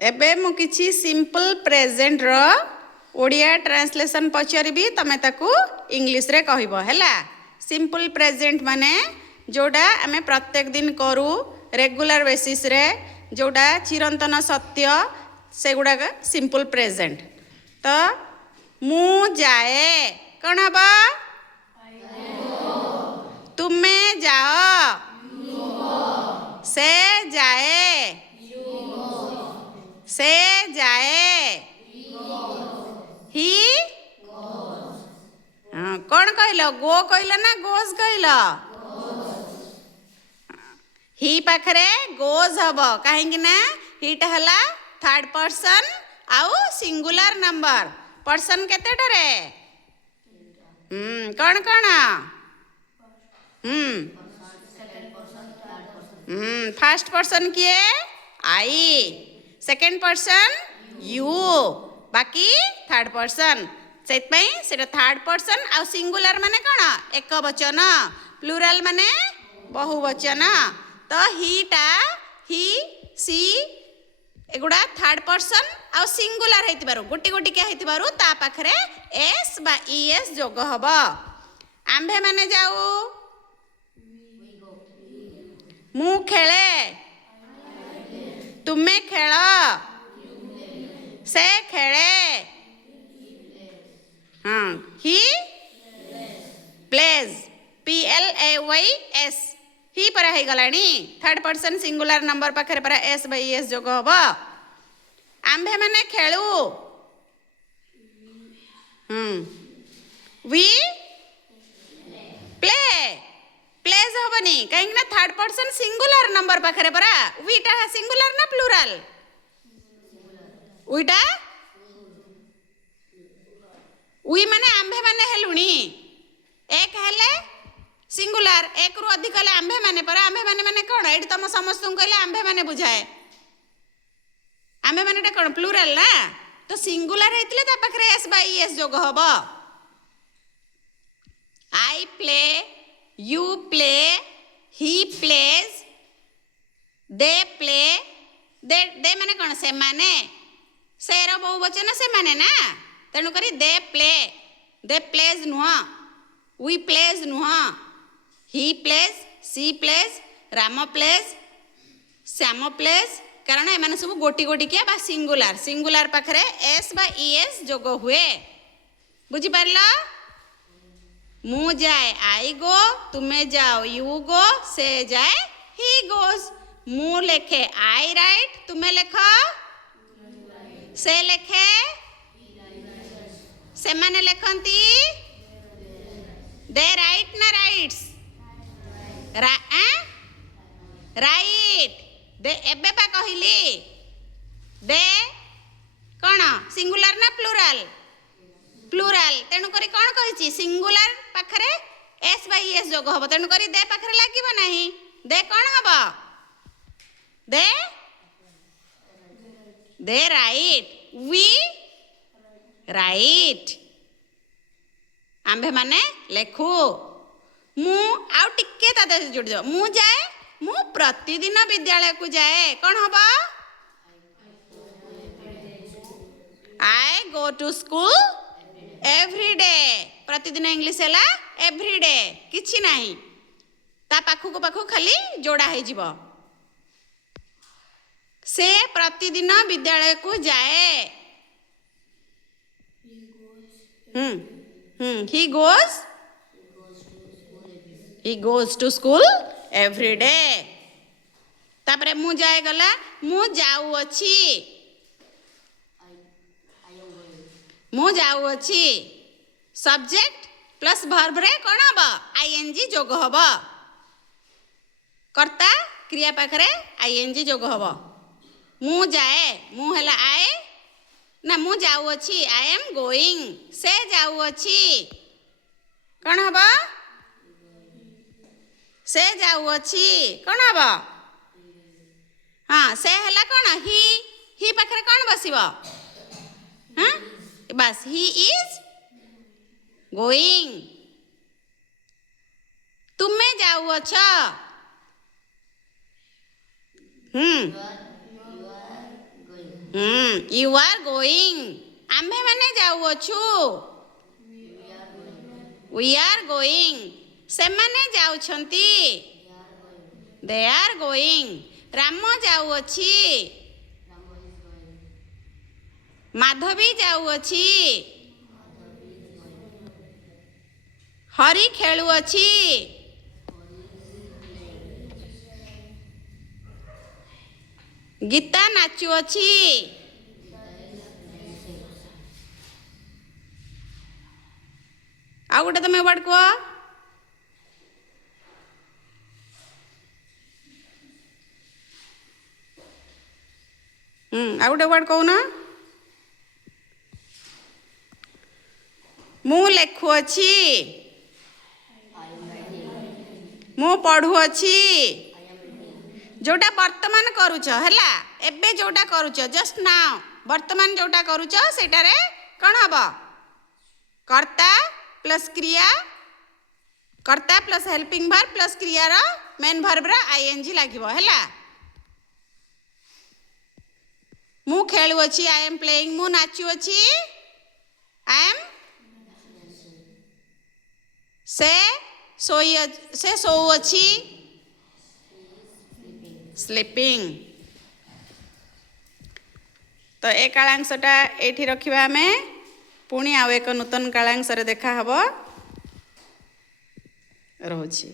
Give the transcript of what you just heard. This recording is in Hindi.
एबे मु किछि सिंपल प्रेजेंट रो ओडिया ट्रांसलेशन पचारिबी तमे ताकू इंग्लिश रे कहइबो हैला। सिंपल प्रेजेंट माने जोडा आमे प्रत्येक दिन करू रेगुलर बेसिस रे जोडा चिरंतन सत्य सेगुडा सिंपल प्रेजेंट। तो मु जाए कौन हबा तुमे जाओ से जाए से जाए ही कौन कहल गो कहल ना गोज कहल ही पाखरे गोज हब कहीं ना हीटा हला थर्ड पर्सन आउ सिंगुलर नंबर पर्सन केतेटारे कौन कौन फर्स्ट पर्सन किए आई सेकेंड पर्सन यू बाकी थर्ड पर्सन से थर्ड पर्सन आ सिंगुलर माने कौन एक वचन प्लूराल माने बहुवचन। तो हीटा ही सी एगुड़ा थर्ड पर्सन आ सिंगुलर हेतिबारु गोटी गोटी क्या हेतिबारु ता पाखरे एस बा ईएस जोग हब। आंभे माने जाऊ मु खेले तुमे खेल से खेले हाँ ही प्लेज PLAYS ही पर है गलानी थर्ड पर्सन सिंगुलर नंबर पाखरे पर एस बाई एस जोग हब। आंभे माने खेलू वी प्ले प्लेज हबनी कहीं ना थर्ड पर्सन सिंगुलर नंबर पाखरे परा वीटा सिंगुलर ना प्लूराल उइटा उई माने आंभे माने हेलुनी एक हेले सिंगुलर एक रु अधिक हेले आंभे माने पर आंभे माने कौन एठी तुम समस्त कहले आंभे माने बुझाए आंभे माने कौन प्लूराल ना तो सिंगुलर हेतिले ता पाखरे एस बाई एस जोग hub. I play you play he plays they play दे माने कौन से माने सेर बहुवचन से माने ना तेणु करी दे प्लेज नुह वी प्लेज नुह ही प्लेज सी प्लेज राम प्लेज श्याम प्लेज कारण एमाने सब गोटी गोटी किया बा सिंगुलर सिंगुलर पाखरे एस बा ईएस जोग हुए बुझी पारला। मु जाए आई गो तुमे जाओ यू गो से जाए ही गोज मु लेखे आई राइट तुमे लेख से लेखे से माने लेखंती दे राइट ना राइट्स राइट दे एबे पा कहिली दे कौन सिंगुलर ना प्लूराल प्लूराल तेणु करी कौन कहिछि सिंगुलर पाखरे एस बाई एस जोग हब तेणु करी दे पाखरे लागिबो नाही दे कौन हब दे राइट वी राइट आंभे माने लेखु मु आउ टिके ता जोड़ी दो मु जाए मु प्रतिदिन विद्यालय को जाए कौन हब I go to school every day प्रतिदिन इंग्लिश है एवरी डे किछि नाही ता पाखु को पाखु खाली जोड़ा है जीव से प्रतिदिन विद्यालय को जाए he goes to school every day तापरे मु जाए गला मु जाऊ अछि मु जाऊ अछि सब्जेक्ट प्लस वर्ब रे कोन हबो आईएनजी जोग हबो कर्ता क्रिया पाखरे आईएनजी जोग हबो मु जाए मु हला आए ना मु जाऊ अछि आई एम गोइंग से जाऊ अछि कोन हबो से जाऊ अछि कोन हबो हाँ से हला कोन ही पाखरे कोन बसिबो हाँ बस ही इज गोइंग तुमे जाऊ अछ यू आर गोइंग आम्भे माने जाउअछु वी आर गोइंग से माने जाउछंती दे आर गोइंग राम जाउअछि माधवी जाउअछि हरि खेलुअछि गीता नाचुअछि आ गोटे तुम वर्ड कह आ गोटे वर्ड कहना मु लेखुअछि मु पढ़ुअछि जोटा वर्तमान करूच हैला एबे जोटा करूच जस्ट नाउ वर्तमान जोटा करूच सेटारे कौन हम कर्ता प्लस क्रिया कर्ता प्लस हेल्पिंग वर्ब प्लस क्रियार मेन वर्बर आईएनजी लागिबो हैला मु खेलुअछि आई एम प्लेइंग मु नाचुअछि आई एम से सोउअछि स्लीपिंग तो ए कालांशटा एठी रखिबा हमें पुणी आउ एक नूतन कालांश रे देखा हबो रहुछि।